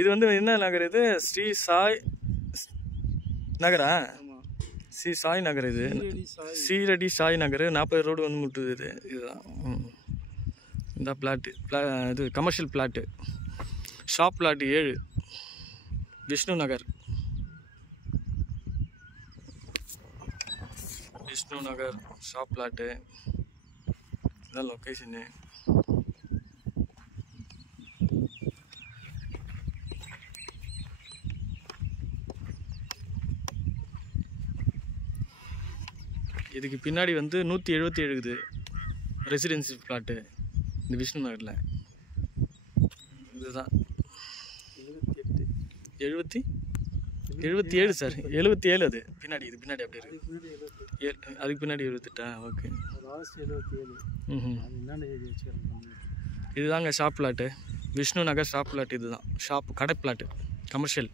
இது வந்து என்ன நகர்? இது ஸ்ரீ சாய் நகரா? ஸ்ரீ சாய் நகர். இது சீரடி சாய் நகர். 40 ரோடு வந்து முட்டுது. இதுதான் இந்த பிளாட்டு. இது commercial plot. Shop plot 7 Vishnu Nagar. Vishnu Nagar shop plot. இதான் லொக்கேஷனு. இதுக்கு பின்னாடி வந்து 177 இருக்குது ரெசிடென்சி பிளாட்டு இந்த விஷ்ணு நகரில். இதுதான் 77 சார். 77 அது பின்னாடி. இது பின்னாடி அப்படி இருக்கு. அதுக்கு பின்னாடி 78. ஓகே. இதுதாங்க shop plot. Vishnu Nagar shop plot. இதுதான் ஷாப் கடை பிளாட்டு கமர்ஷியல்.